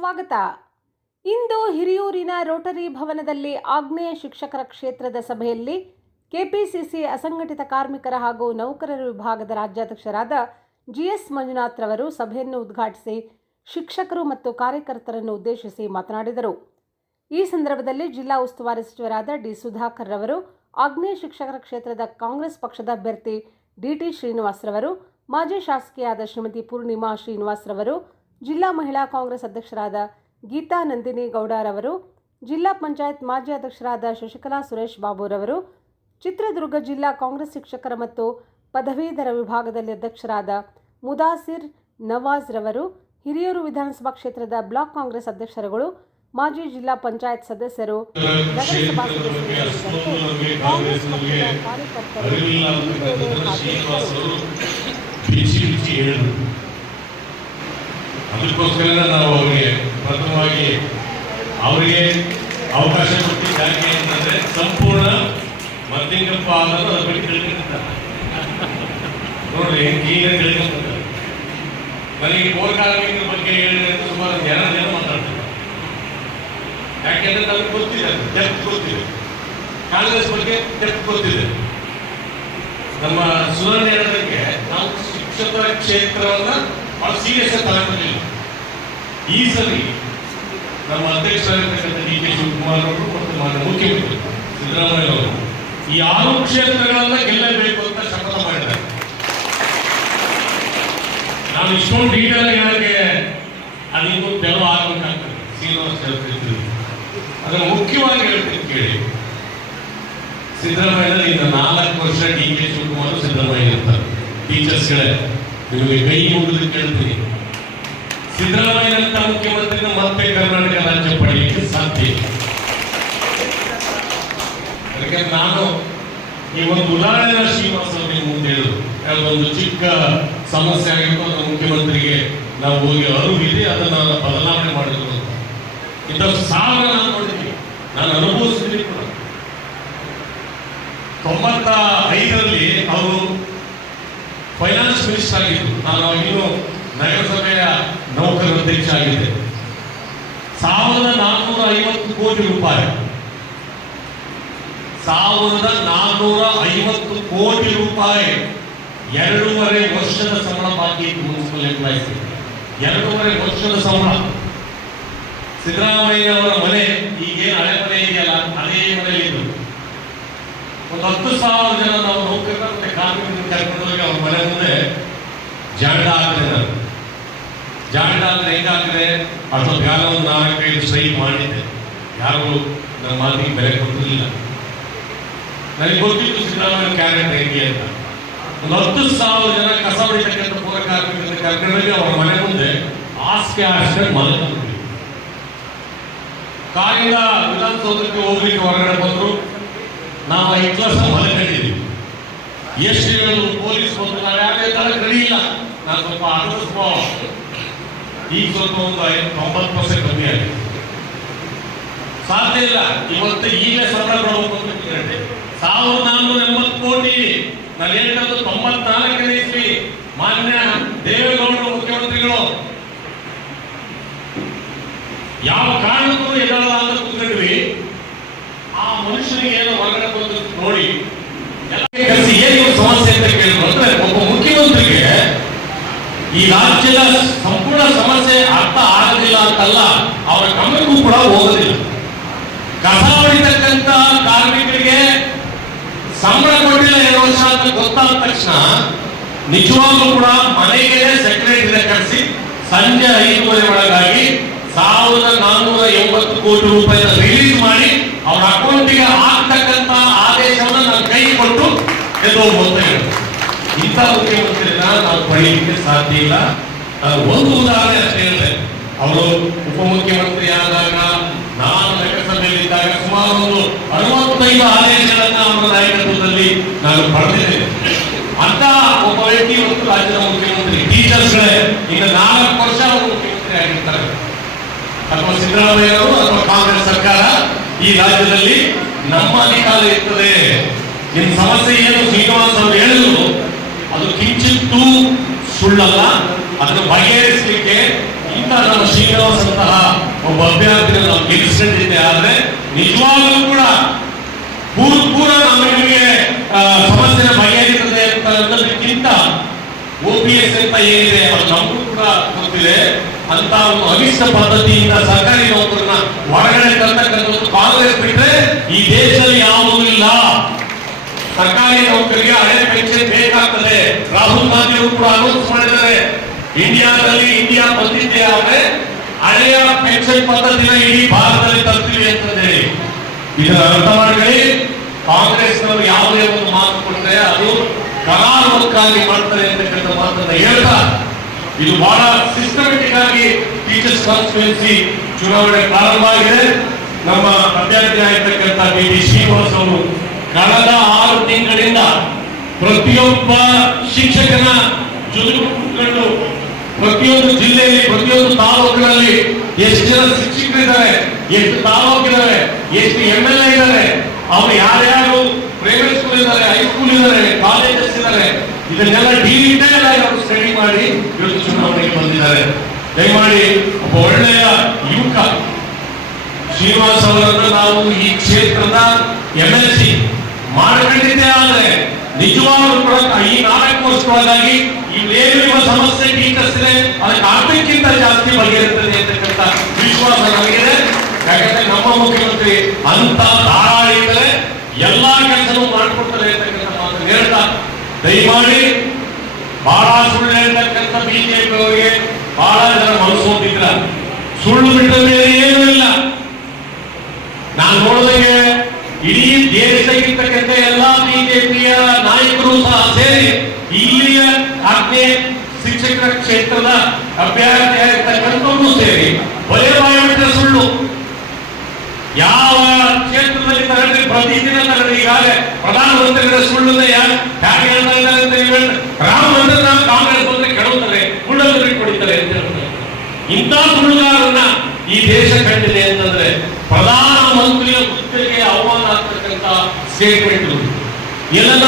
ಸ್ವಾಗತ. ಇಂದು ಹಿರಿಯೂರಿನ ರೋಟರಿ ಭವನದಲ್ಲಿ ಆಗ್ನೇಯ ಶಿಕ್ಷಕರ ಕ್ಷೇತ್ರದ ಸಭೆಯಲ್ಲಿ ಕೆಪಿಸಿಸಿ ಅಸಂಘಟಿತ ಕಾರ್ಮಿಕರ ಹಾಗೂ ನೌಕರರ ವಿಭಾಗದ ರಾಜ್ಯಾಧ್ಯಕ್ಷರಾದ ಜಿಎಸ್ ಮಂಜುನಾಥ್ ರವರು ಸಭೆಯನ್ನು ಉದ್ಘಾಟಿಸಿ ಶಿಕ್ಷಕರು ಮತ್ತು ಕಾರ್ಯಕರ್ತರನ್ನು ಉದ್ದೇಶಿಸಿ ಮಾತನಾಡಿದರು. ಈ ಸಂದರ್ಭದಲ್ಲಿ ಜಿಲ್ಲಾ ಉಸ್ತುವಾರಿ ಸಚಿವರಾದ ಡಿ ಸುಧಾಕರ್ ರವರು, ಆಗ್ನೇಯ ಶಿಕ್ಷಕರ ಕ್ಷೇತ್ರದ ಕಾಂಗ್ರೆಸ್ ಪಕ್ಷದ ಅಭ್ಯರ್ಥಿ ಡಿಟಿ ಶ್ರೀನಿವಾಸ್ ರವರು, ಮಾಜಿ ಶಾಸಕಿಯಾದ ಶ್ರೀಮತಿ ಪೂರ್ಣಿಮಾ ಶ್ರೀನಿವಾಸ್ ರವರು ಜಿಲ್ಲಾ ಮಹಿಳಾ ಕಾಂಗ್ರೆಸ್ ಅಧ್ಯಕ್ಷರಾದ ಗೀತಾ ನಂದಿನಿ ಗೌಡರವರು ಜಿಲ್ಲಾ ಪಂಚಾಯತ್ ಮಾಜಿ ಅಧ್ಯಕ್ಷರಾದ ಶಶಿಕಲಾ ಸುರೇಶ್ ಬಾಬುರವರು ಚಿತ್ರದುರ್ಗ ಜಿಲ್ಲಾ ಕಾಂಗ್ರೆಸ್ ಶಿಕ್ಷಕರ ಮತ್ತು ಪದವೀಧರ ವಿಭಾಗದಲ್ಲಿ ಅಧ್ಯಕ್ಷರಾದ ಮುದಾಸಿರ್ ನವಾಜ್ ರವರು ಹಿರಿಯೂರು ವಿಧಾನಸಭಾ ಕ್ಷೇತ್ರದ ಬ್ಲಾಕ್ ಕಾಂಗ್ರೆಸ್ ಅಧ್ಯಕ್ಷರುಗಳು ಮಾಜಿ ಜಿಲ್ಲಾ ಪಂಚಾಯತ್ ಸದಸ್ಯರು ನಗರಸಭಾ ಸದಸ್ಯರು ಅದಕ್ಕೋಸ್ಕರ ನಾವು ಅವರಿಗೆ ಪ್ರಥಮವಾಗಿ ಅವರಿಗೆ ಅವಕಾಶ ಕೊಟ್ಟಿದ್ದಾಗೆ ಅಂತಂದ್ರೆ ಸಂಪೂರ್ಣ ಮದ್ದಿಂಗಪ್ಪ ಅನ್ನೋದು ಅದ್ರ ಬಗ್ಗೆ ತಿಳ್ಕೊಂಡಿದ್ದಾರೆ ನೋಡ್ರಿ, ಈಗ ತಿಳ್ಕೊಂಡಿದ್ದಾರೆ ನನಗೆ ಕಾರ್ಮಿಕರ ಬಗ್ಗೆ ಹೇಳಿದ್ರೆ ಸುಮಾರು ಜನ ಜನ ಮಾತಾಡ್ತಾರೆ. ಯಾಕೆಂದ್ರೆ ನಮ್ಗೆ ಗೊತ್ತಿದೆ ಡೆಪ್ತ್ ಗೊತ್ತಿದೆ ಕಾಂಗ್ರೆಸ್ ಬಗ್ಗೆ ಡೆಪ್ತ್ ಗೊತ್ತಿದೆ ನಮ್ಮ ಸುವರ್ಣ ಹೇಳೋದಕ್ಕೆ ನಾವು ಶಿಕ್ಷಕರ ಕ್ಷೇತ್ರವನ್ನ ಬಹಳ ಸೀರಿಯಸ್ ಆಗಿ ತಗೊಂಡಿಲ್ಲ ಈ ಸರಿ ನಮ್ಮ ಅಧ್ಯಕ್ಷರಾಗಿರ್ತಕ್ಕಂಥ ಡಿ ಕೆ ಶಿವಕುಮಾರ್ ಅವರು ಮತ್ತು ಮಾನ್ಯ ಮುಖ್ಯಮಂತ್ರಿ ಸಿದ್ದರಾಮಯ್ಯ ಅವರು ಈ ಆರು ಕ್ಷೇತ್ರಗಳನ್ನ ಗೆಲ್ಲಬೇಕು ಅಂತ ಶಪಥ ಮಾಡಿದ್ದಾರೆ. ನಾನು ಇಷ್ಟೊಂದು ಡೀಟೇಲ್ ಹೇಳಕ್ಕೆ ಅದಿನ್ನೂ ತೆರವು ಆಗ್ಬೇಕಾಗ್ತದೆ. ಶ್ರೀನಿವಾಸ್ ಹೇಳ್ತಿರ್ತೀವಿ ಅದನ್ನು ಮುಖ್ಯವಾಗಿ ಹೇಳ್ತೀನಿ ಕೇಳಿ. ಸಿದ್ದರಾಮಯ್ಯ ಇಂದ ನಾಲ್ಕು ವರ್ಷ ಡಿ ಕೆ ಶಿವಕುಮಾರ್ ಸಿದ್ದರಾಮಯ್ಯ ಇರ್ತಾರೆ. ಟೀಚರ್ಸ್ಗಳೇ, ನಿಮಗೆ ಕೈ ಮುಗಿದು ಕೇಳ್ತೀನಿ. ಸಿದ್ದರಾಮಯ್ಯನಂತ ಮುಖ್ಯಮಂತ್ರಿನ ಮತ್ತೆ ಕರ್ನಾಟಕ ರಾಜ್ಯ ಪಡೆಯಲಿಕ್ಕೆ ಸಾಧ್ಯ. ಅದಕ್ಕೆ ನಾನು ಈ ಒಂದು ಉದಾಹರಣೆ ಶ್ರೀನಿವಾಸ ಅವರಿಗೆ ಮುಂದೆ ಹೇಳಿದ್ರು. ಚಿಕ್ಕ ಸಮಸ್ಯೆ ಆಗಿತ್ತು ಅದನ್ನು ಮುಖ್ಯಮಂತ್ರಿಗೆ ನಾವು ಹೋಗಿ ಅರಿವಿದೆ, ಅದನ್ನು ಬದಲಾವಣೆ ಮಾಡಿದ್ರು ಇಂಥ ಸಾವಿರ ನಾನು ನೋಡಿದ್ದೀನಿ. ನಾನು ಅನುಭವಿಸಿದ್ದೀನಿ ತೊಂಬತ್ತ ಐದರಲ್ಲಿ ಅವರು ಫೈನಾನ್ಸ್ ಮಿನಿಸ್ಟರ್ ಆಗಿದ್ರು. ನಾನು ನೌಕರ ಆಗಿದೆ ಸಾವಿರದ ನಾನ್ನೂರ ಐವತ್ತು ಕೋಟಿ ರೂಪಾಯಿ. ಸಾವಿರದ ನಾನ್ನೂರ ಐವತ್ತು ಕೋಟಿ ರೂಪಾಯಿ ಎರಡೂವರೆ ವರ್ಷದ ಸಂಬಳ ಬಾಕಿ ಇತ್ತು ಮುನ್ಸಿಪಲ್ ಎರಡೂವರೆ ವರ್ಷದ ಸಂಬಳ. ಸಿದ್ದರಾಮಯ್ಯ ಅವರ ಮನೆ ಈಗೇನು ಹಳೆ ಮನೆ ಇದೆಯಲ್ಲ, ಅದೇ ಮನೆಯಲ್ಲಿ ಇದ್ದು. ಒಂದು ಹತ್ತು ಸಾವಿರ ಜನ ನಾವು ನೌಕರರ ಮತ್ತೆ ಕಾರ್ಮಿಕರನ್ನು ಕರ್ಕೊಂಡೋಗಿ ಅವ್ರ ಮನೆ ಮುಂದೆ ಹಾಕಿದೆ ಆದರೆ ಅಂದ್ರೆ ಹೆಂಗಾಗಿದೆ ಅಥವಾ ಕಾಲ ಒಂದು ನಾಲ್ಕೈದು ಸೈ ಮಾಡಿದ್ದೆ. ಯಾರು ನನ್ನ ಮಾತಿಗೆ ಬೆಲೆ ಕೊಟ್ಟಿರಲಿಲ್ಲ. ನನಗೆ ಗೊತ್ತಿತ್ತು ಸಿದ್ದರಾಮಯ್ಯ ಕ್ಯಾರೆಕ್ಟರ್ ಹೇಗೆ ಅಂತ. ಒಂದು ಹತ್ತು ಸಾವಿರ ಜನ ಕಸ ಹೊಡಿತಕ್ಕಂಥ ಪೂರ ಕಾರ್ಮಿಕರನ್ನು ಅವರ ಮನೆ ಮುಂದೆ ಹಾಸಿಗೆ ಹಾಸ್ಕೊಂಡು ಮಲಗಿದ್ವಿ ಕಾರಿಂದ ವಿಧಾನಸೌಧಕ್ಕೆ ಹೋಗ್ಲಿಕ್ಕೆ ಹೊರಗಡೆ ಬಂದರು. ನಾವು ಐದು ವರ್ಷ ಮನೆ ಮಲಕೊಂಡಿದ್ದೀವಿ ಎಷ್ಟು ಹೇಳಲು ಪೊಲೀಸ್ ಬಂದು ನಾವು ಯಾರೇ ತರ ರೆಡಿ ಇಲ್ಲ ನಾನು ಸ್ವಲ್ಪ ಅನುಭವಿಸ್ಬೋ ಈಗ ಸ್ವಲ್ಪ ಒಂದು ಐದು ತೊಂಬತ್ತು ಪರ್ಸೆಂಟ್ ಕಮ್ಮಿ ಆಗಿದೆ ಸಾಧ್ಯ ಇಲ್ಲ. ಇವತ್ತು ಈಗಲೇ ಸಂಬಳ ಕೊಡಬೇಕು ಅಂತ ಕೇಳಿದೆ. ಸಾವಿರದ ನಾನ್ನೂರ ಎಂಬತ್ತು ಕೋಟಿ ನಾನು ಹೇಳಿದ್ದು ತೊಂಬತ್ನಾಲ್ಕನೇ ಇಸ್ವಿ ಮಾನ್ಯ ದೇವೇಗೌಡರು ಮುಖ್ಯಮಂತ್ರಿಗಳು ಯಾವ ಕಾರಣಕ್ಕೂ ಎದಲ್ಲ ಅಂತ ಕೂತ್ಕೊಂಡ್ವಿ ಆ ಮನುಷ್ಯನಿಗೆ ಏನೋ ಹೊರಗಡೆ ಬಂದು ನೋಡಿ. ಎಲ್ಲ ಕಲಿಸಿ ಏನು ಸಮಸ್ಯೆ ಅಂತ ಕೇಳಿದ್ರು. ಅಂದ್ರೆ ಒಬ್ಬ ಮುಖ್ಯಮಂತ್ರಿಗೆ ಈ ರಾಜ್ಯದ ಸಂಪೂರ್ಣ ಸಮಸ್ಯೆ ಅರ್ಥ ಆಗೋದಿಲ್ಲ ಅಂತಲ್ಲ, ಅವರ ಗಮನಕ್ಕೂ ಕೂಡ ಹೋಗೋದಿಲ್ಲ. ಕಸ ಹೊಡಿತಕ್ಕಂತ ಕಾರ್ಮಿಕರಿಗೆ ಸಂಬಳ ಕೊಟ್ಟಿಲ್ಲ ಎರಡು ವರ್ಷ ಅಂತ ಗೊತ್ತಾದ ತಕ್ಷಣ ನಿಜವಾಗ್ಲೂ ಕೂಡ ಮನೆಗೆ ಸೆಕ್ರೆಟರಿ ಕರೆಸಿ ಸಂಜೆ ಐದೂವರೆ ಒಳಗಾಗಿ ಸಾವಿರದ ನಾನ್ನೂರ ಎಂಬತ್ತು ಕೋಟಿ ರೂಪಾಯಿನ ರಿಲೀಸ್ ಮಾಡಿ ಅವರ ಅಕೌಂಟಿಗೆ ಹಾಕ್ತಕ್ಕಂತ ಆದೇಶವನ್ನು ನಾನು ಕೈ ಕೊಟ್ಟು ಎಲ್ಲೋ ಹೇಳಿದ್ರು ಇಂಥ ಮುಖ್ಯಮಂತ್ರಿನ ನಾವು ಪಡೆಯಲಿಕ್ಕೆ ಸಾಧ್ಯ ಇಲ್ಲ. ಒಂದು ಉದಾಹರಣೆ ಅಷ್ಟೇ ಅವರು ಉಪಮುಖ್ಯಮಂತ್ರಿಯಾದಾಗ ನಾನು ನಗರಸಭೆಯಲ್ಲಿದ್ದಾಗ ಸುಮಾರು ಒಂದು ಅರವತ್ತೈದು ಆದೇಶಗಳನ್ನ ಅವರ ನಾಯಕತ್ವದಲ್ಲಿ ನಾನು ಪಡೆದಿದ್ದೇನೆ. ಅಂತ ಒಬ್ಬ ವ್ಯಕ್ತಿ ಒಂದು ರಾಜ್ಯದ ಮುಖ್ಯಮಂತ್ರಿ, ಟೀಚರ್ಸ್ಗಳೇ ಈಗ ನಾಲ್ಕು ವರ್ಷ ಅವರು ಮುಖ್ಯಮಂತ್ರಿ ಆಗಿರ್ತಾರೆ. ಅಥವಾ ಸಿದ್ದರಾಮಯ್ಯ ಅವರು ಅಥವಾ ಕಾಂಗ್ರೆಸ್ ಸರ್ಕಾರ ಈ ರಾಜ್ಯದಲ್ಲಿ ನಮ್ಮ ಅಧಿಕಾರ ಇರ್ತದೆ. ನಿಮ್ ಸಮಸ್ಯೆ ಏನು ಶ್ರೀನಿವಾಸ್ ಅವರು ಹೇಳಿದ್ರು, ಅದು ಕಿಂಚಿತ್ತೂ ಸುಳ್ಳಲ್ಲ. ಅದನ್ನು ಬಗೆಹರಿಸಲಿಕ್ಕೆ ಅಂತ ನಮ್ಮ ಶ್ರೀನಿವಾಸಂತಹ ಒಬ್ಬ ಅಭ್ಯರ್ಥಿಗಳು ನಾವು ಗೆಲ್ಲಿಸಿದ್ದೇವೆ. ಆದ್ರೆ ನಿಜವಾಗ್ಲೂ ಕೂಡ ಪೂರ್ ಪೂರ ನಮಗೆ ಸಮಸ್ಯೆ ಸಮಸ್ಯೆನ ಬಗೆಹರಿತದೆ ಅಂತ ಅನ್ನೋದಕ್ಕಿಂತ ಒ ಪಿ ಎಸ್ ಅಂತ ಏನಿದೆ ಅದು ನಮಗೂ ಕೂಡ ಗೊತ್ತಿದೆ. ಅಂತ ಒಂದು ಅನಿಷ್ಟ ಪದ್ಧತಿಯಿಂದ ಸರ್ಕಾರಿ ನೌಕರನ್ನ ಹೊರಗಡೆ ತರ್ತಕ್ಕಂಥದ್ದು ಕಾಂಗ್ರೆಸ್ ಬಿಟ್ಟರೆ ಈ ದೇಶದಲ್ಲಿ ಯಾವುದೂ ಇಲ್ಲ. ಸರ್ಕಾರಿ ನೌಕರಿಗೆ ಹಳೆ ಪೆನ್ಷನ್ ಬೇಕಾಗ್ತದೆ. ರಾಹುಲ್ ಗಾಂಧಿ ಅವರು ಕೂಡ ಅನೌನ್ಸ್ ಮಾಡಿದ್ದಾರೆ. ಇಂಡಿಯಾದಲ್ಲಿ ಇಂಡಿಯಾ ಬಂದಿದ್ದೆ ಆದ್ರೆ ಹಳೆಯ ಪೆನ್ಷನ್ ಪದ್ಧತಿನ ಇಡೀ ಭಾರತದಲ್ಲಿ ತರ್ತೀವಿ ಅಂತ ಹೇಳಿ. ಇದನ್ನ ಅರ್ಥ ಕಾಂಗ್ರೆಸ್ ಕಾಂಗ್ರೆಸ್ನವರು ಯಾವುದೇ ಒಂದು ಮಾತು ಕೊಟ್ಟರೆ ಅದು ಕರಾರುವಕ್ಕಾಗಿ ಮಾಡ್ತಾರೆ ಅಂತಕ್ಕಂಥ ಮಾತನ್ನ ಹೇಳ್ತಾ, ಇದು ಬಹಳ ಸಿಸ್ಟಮೆಟಿಕ್ ಆಗಿ ಟೀಚರ್ಸ್ ಕಾನ್ಸ್ಟಿಟ್ಯೂನ್ಸಿ ಚುನಾವಣೆ ಪ್ರಾರಂಭ ಆಗಿದೆ. ನಮ್ಮ ಅಭ್ಯರ್ಥಿ ಆಗಿರ್ತಕ್ಕಂಥ ಬಿ ಡಿ ಶ್ರೀನಿವಾಸ್ ಅವರು ಕಳೆದ ಆರು ತಿಂಗಳಿಂದ ಪ್ರತಿಯೊಬ್ಬ ಶಿಕ್ಷಕನ ಜೊತೆ ಕೂತ್ಕೊಂಡು ಪ್ರತಿಯೊಂದು ಜಿಲ್ಲೆಯಲ್ಲಿ, ಪ್ರತಿಯೊಂದು ತಾಲೂಕಿನಲ್ಲಿ ಎಷ್ಟು ಜನ ಶಿಕ್ಷಕರಿದ್ದಾರೆ, ಎಷ್ಟು ತಾಲೂಕಿದ್ದಾರೆ, ಎಷ್ಟು ಎಂ ಎಲ್ ಎ ಇದ್ದಾರೆ, ಅವರು ಯಾರ್ಯಾರು ಪ್ರೈವೇಟ್ ಸ್ಕೂಲ್ ಇದ್ದಾರೆ ಹೈಸ್ಕೂಲ್ ಇದ್ದಾರೆ ಕಾಲೇಜಸ್ ಇದ್ದಾರೆ, ಇದನ್ನೆಲ್ಲ ಡೀಟೇಲ್ ಆಗಿ ಅವರು ಸ್ಟಡಿ ಮಾಡಿ ಇವತ್ತು ಚುನಾವಣೆಗೆ ಬಂದಿದ್ದಾರೆ. ದಯಮಾಡಿ ಒಬ್ಬ ಒಳ್ಳೆಯ ಯುವಕ, ಶ್ರೀನಿವಾಸ್ ಅವರನ್ನು ನಾವು ಈ ಕ್ಷೇತ್ರದ ಎಂ ಎಲ್ ಸಿ ಮಾಡಬೇಕಿದ್ದೇ ಆದ್ರೆ ನಿಜವಾಗ್ಲೂ ಕೂಡ ಈ ನಾಲ್ಕು ವರ್ಷದೊಳಗಾಗಿ ಇವೇನು ನಿಮ್ಮ ಸಮಸ್ಯೆ ಇದೆ ಅದಕ್ಕೆ ಅದಕ್ಕಿಂತ ಜಾಸ್ತಿ ಬಗೆಹರಿರ್ತದೆ ಅಂತಕ್ಕಂಥ ವಿಶ್ವಾಸ ನಮಗಿದೆ. ಯಾಕಂದ್ರೆ ನಮ್ಮ ಮುಖ್ಯಮಂತ್ರಿ ಅಂತ ಧಾರಾಳಿಗಳೇ ಎಲ್ಲಾ ಕೆಲಸನೂ ಮಾಡ್ಕೊಡ್ತಾರೆ ಅಂತಕ್ಕಂಥ ಮಾತು ಹೇಳ್ತಾ, ದಯಮಾಡಿ ಬಹಳ ಸುಳ್ಳೆ ಹೇಳ್ತಕ್ಕಂಥ ಬಿಜೆಪಿ ಅವರಿಗೆ ಬಹಳ ಜನ ಮನಸ್ಸು ಹೋಗಿದ್ರ ಸುಳ್ಳು ಬಿಟ್ಟ ಮೇಲೆ ಏನೂ ಇಲ್ಲ ನಾನು ನೋಡಿದಂಗೆ ಇಡೀ ದೇಶದಲ್ಲಿರ್ತಕ್ಕಂಥ ಎಲ್ಲಾ ಬಿಜೆಪಿಯ ನಾಯಕರು ಸಹ ಸೇರಿ ಇಲ್ಲಿಯ ಆಜ್ಞೆ ಶಿಕ್ಷಕರ ಕ್ಷೇತ್ರದ ಅಭ್ಯರ್ಥಿಯಾಗಿರ್ತಕ್ಕಂಥವರು ಸೇರಿ ಬಲೆ ಬಾಯಿಬಿಟ್ರೆ ಸುಳ್ಳು. ಯಾವ ಕ್ಷೇತ್ರದಲ್ಲಿ ತಗೊಂಡ್ರೆ ಪ್ರತಿದಿನ ತಗೊಂಡ್ರೆ ಈಗಾಗಲೇ ಪ್ರಧಾನಮಂತ್ರಿಗಳ ಸುಳ್ಳು ಯಾರು ಯಾರು ಹೇಳ್ತಾ ಕಾಂಗ್ರೆಸ್ ಬಂದ್ರೆ ಕೆಡವುತ್ತಾರೆ ಉಳ್ಳಲ್ಲಿ ಕೊಡಿತಾರೆ ಅಂತ ಹೇಳ್ತಾರೆ. ಇಂಥ ಸುಳ್ಳುಗಾರನ್ನ ಈ ದೇಶ ಕಂಡಿದೆ ಅಂತಂದ್ರೆ ಪ್ರಧಾನಮಂತ್ರಿಯ ಹುದ್ದೆಗೆ ಅವಮಾನ ಆಗ್ತಕ್ಕಂಥ ಸ್ಟೇಟ್ಮೆಂಟ್ ಎಲ್ಲನ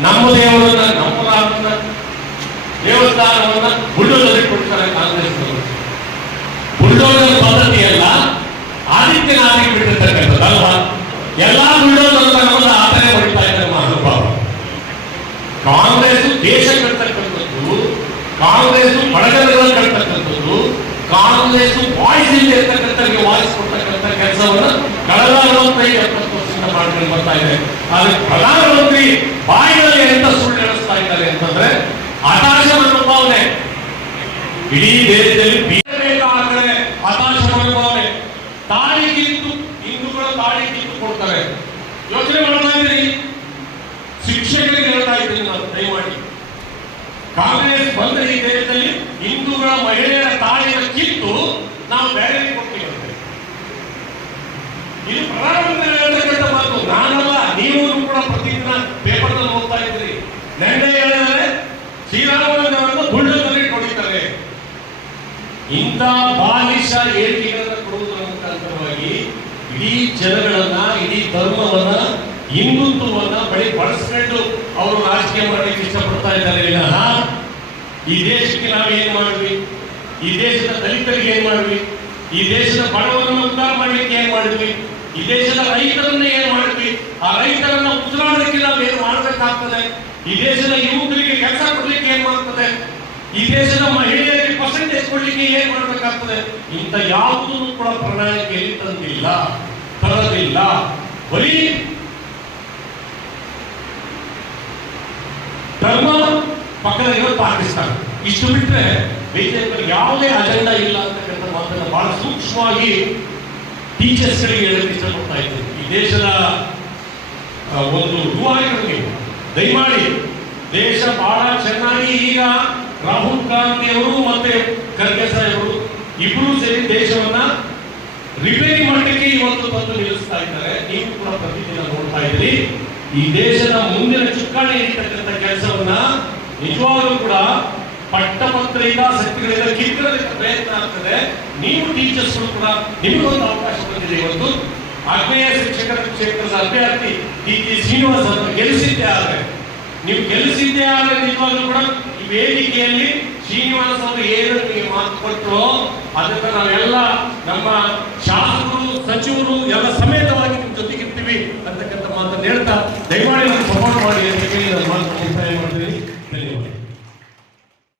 ನಮ್ಮ ದೇವರನ್ನ ನಮ್ಮ ರಾಮನ ದೇವಸ್ಥಾನವನ್ನ ಬುಲ್ಡೋಜರ್ ಕೊಡ್ತಾರೆ ಕಾಂಗ್ರೆಸ್ ಬುಲ್ಡೋಜರ್ ಪದ್ಧತಿ ಎಲ್ಲ ಆದಿತ್ಯನಾಥಿಗೆ ಬಿಟ್ಟಿರ್ತಕ್ಕಂಥದ್ದಲ್ವಾ ಎಲ್ಲಾ ತಗೊಂಡು ಆತನೇ ಹೊಡಿತಾ ಇದ್ದಾರೆ ಮಹಾನುಭಾವ. ಕಾಂಗ್ರೆಸ್ ದೇಶ ಕಟ್ತಕ್ಕಂಥದ್ದು ಕಾಂಗ್ರೆಸ್ ಬಡಗರಗಳನ್ನು ಕಟ್ತಕ್ಕಂಥದ್ದು ಕಾಂಗ್ರೆಸ್ ವಾಯ್ಸ್ ಇಲ್ಲಿ ಇರ್ತಕ್ಕಂಥವ್ರಿಗೆ ವಾಯ್ಸ್ ಕೊಡ್ತಕ್ಕಂಥ ಕೆಲಸವನ್ನ ಕಳೆದ ಅರವತ್ತೈದು ಎಪ್ಪತ್ತು ವರ್ಷದಿಂದ ಮಾಡ್ಕೊಂಡು ಬರ್ತಾ ಇದೆ ಆದ್ರೆ ಪ್ರಧಾನಮಂತ್ರಿ ಬಾಯಿನಲ್ಲಿ ಎಂತ ಸುಳ್ಳು ಹೇಳಿಸ್ತಾ ಇದ್ದಾರೆ ಅಂತಂದ್ರೆ ಹತಾಶ ಮನೋಭಾವನೆ ಇಡೀ ದೇಶದಲ್ಲಿ ಬೀಳಬೇಕಾದ್ರೆ ಹತಾಶ ಮನೋಭಾವನೆ ಹಿಂದೂಗಳು ತಾಳಿ ಕಿತ್ತು ಕೊಡ್ತಾರೆ. ಯೋಚನೆ ಮಾಡ್ತಾ ಇದ್ದೀರಿ? ಶಿಕ್ಷಕರಿಗೆ ಹೇಳ್ತಾ ಇದ್ದೀನಿ ನಾನು, ದಯಮಾಡಿ. ಕಾಂಗ್ರೆಸ್ ಬಂದ್ರೆ ಈ ದೇಶದಲ್ಲಿ ಹಿಂದೂಗಳ ಮಹಿಳೆಯರ ತಾಳಿಯ ಕಿತ್ತು ನಾವು ಬೇರೆ ಕೊಡ್ತೀವಿ. ಇದು ಪ್ರಧಾನಮಂತ್ರಿ ಹೇಳ್ತಕ್ಕಂಥ ನಾನಲ್ಲ, ನೀವು ಕೂಡ ಪ್ರತಿದಿನ ಪೇಪರ್ನಲ್ಲಿ ಓದ್ತಾ ಇದ್ರಿ ನೆನ್ನೆ ಹೇಳಿದರೆ ಶ್ರೀರಾಮನವರನ್ನು ಗುಳ್ಳದಲ್ಲಿ ಕೊಡಿತಾರೆ ಇಂಥ ಬಾಲಿಶ ಹೇಳಿಕೆಗಳನ್ನ ಕೊಡುವುದರ ಮುಖಾಂತರವಾಗಿ, ಇಡೀ ಜನಗಳನ್ನ, ಇಡೀ ಧರ್ಮವನ್ನ, ಹಿಂದುತ್ವವನ್ನ ಬಳಿ ಬಳಸ್ಕೊಂಡು ಅವರು ರಾಜಕೀಯ ಮಾಡಲಿಕ್ಕೆ ಇಷ್ಟಪಡ್ತಾ ಇದ್ದಾರೆ. ವಿನಃ ಈ ದೇಶಕ್ಕೆ ನಾವು ಏನ್ ಮಾಡಿದ್ವಿ ಈ ದೇಶದ ದಲಿತರಿಗೆ ಏನ್ ಮಾಡಿದ್ವಿ ಈ ದೇಶದ ಬಡವರನ್ನ ಉದ್ಧಾರ ಮಾಡ್ಲಿಕ್ಕೆ ಏನ್ ಮಾಡಿದ್ವಿ ಈ ದೇಶದ ರೈತರನ್ನ ಏನ್ ಮಾಡಿದ್ವಿ ಆ ರೈತರನ್ನ ಉಸಿರಾಡಲಿಕ್ಕೆ ಏನು ಮಾಡಬೇಕಾಗ್ತದೆ. ಈ ದೇಶದ ಯುವಕರಿಗೆ ಕೆಲಸ ಕೊಡ್ಲಿಕ್ಕೆ ಏನ್ ಮಾಡ್ತದೆ? ಈ ದೇಶದ ಮಹಿಳೆಯರಿಗೆ ಪರ್ಸೆಂಟೇಜ್ ಕೊಡ್ಲಿಕ್ಕೆ ಏನ್ ಮಾಡ್ಬೇಕಾಗ್ತದೆ? ಇಂಥ ಯಾವುದೂ ಕೂಡ ಪ್ರಣಾಳಿಕೆಯಲ್ಲಿ ತಂದಿಲ್ಲ. ತರದಿಲ್ಲ. ಬರೀ ಧರ್ಮ ಪಕ್ಕದಲ್ಲಿರೋ ಪಾಕಿಸ್ತಾನ ಇಷ್ಟು ಬಿಟ್ರೆ ಬಿಜೆಪಿ ಯಾವುದೇ ಅಜೆಂಡಾ ಇಲ್ಲ ಅಂತಕ್ಕಂಥ ಮಾತನ್ನ ಬಹಳ ಸೂಕ್ಷ್ಮವಾಗಿ ಟೀಚರ್ಸ್ಗಳಿಗೆ ಹೇಳಕ್ಕೆ ಇಷ್ಟಪಡ್ತಾ ಇದ್ದೀನಿ. ಈ ದೇಶದ ಒಂದು ಯುವಕರಿಗೆ ದಯಮಾಡಿ, ದೇಶ ಬಹಳ ಚೆನ್ನಾಗಿ ಈಗ ರಾಹುಲ್ ಗಾಂಧಿ ಅವರು ಮತ್ತೆ ಖರ್ಗೆ ಸಾಹೇಬರು ಇಬ್ಬರು ಸೇರಿ ದೇಶವನ್ನ ರಿಪೇರಿ ಮಾಡಲಿಕ್ಕೆ ಇವತ್ತು ಬಂದು ನಿಲ್ಲಿಸ್ತಾ ಇದ್ದಾರೆ. ನೀವು ಕೂಡ ಪ್ರತಿದಿನ ನೋಡ್ತಾ ಇದ್ದೀರಿ. ಈ ದೇಶದ ಮುಂದಿನ ಚುಕ್ಕಾಣಿ ಇರ್ತಕ್ಕಂಥ ಕೆಲಸವನ್ನ ನಿಜವಾಗ್ಲೂ ಕೂಡ ಪಟ್ಟಪತ್ರೆಯಿಂದ ಶಕ್ತಿಗಳಿಂದ ಕಿತ್ತೋದಕ್ಕೆ ಪ್ರಯತ್ನ ಆಗ್ತದೆ. ನೀವು ಟೀಚರ್ಸ್ ಕೂಡ ನಿಮಗೊಂದು ಅವಕಾಶ ಬಂದಿದೆ ಇವತ್ತು. ಆಗ್ನೇಯ ಶಿಕ್ಷಕರ ಕ್ಷೇತ್ರದ ಅಭ್ಯರ್ಥಿ ಟಿ ಕೆ ಶ್ರೀನಿವಾಸ್ ಅಂತ ಗೆಲ್ಲಿಸಿದ್ದೆ ಆದರೆ. ನೀವು ಗೆಲ್ಲಿಸಿದ್ದೆ ಆದರೆ ನಿಜವಾಗ್ಲೂ ಕೂಡ ಈ ವೇದಿಕೆಯಲ್ಲಿ ಶ್ರೀನಿವಾಸ್ ಅವರು ಏನು ನಿಮಗೆ ಮಾತು ಕೊಟ್ಟರು ಅದಕ್ಕೆ ನಾವೆಲ್ಲ ನಮ್ಮ ಶಾಸಕರು, ಸಚಿವರು ಎಲ್ಲ ಸಮೇತವಾಗಿ ನಿಮ್ಮ ಜೊತೆಗಿರ್ತೀವಿ ಅಂತಕ್ಕಂಥ ಮಾತನ್ನು ಹೇಳ್ತಾ ದಯಮಾಡಿ ಸಪೋರ್ಟ್ ಮಾಡಿ ಅಂತ ಹೇಳಿ ನಾನು ಮಾತು ಮಾಡ್ತೀನಿ.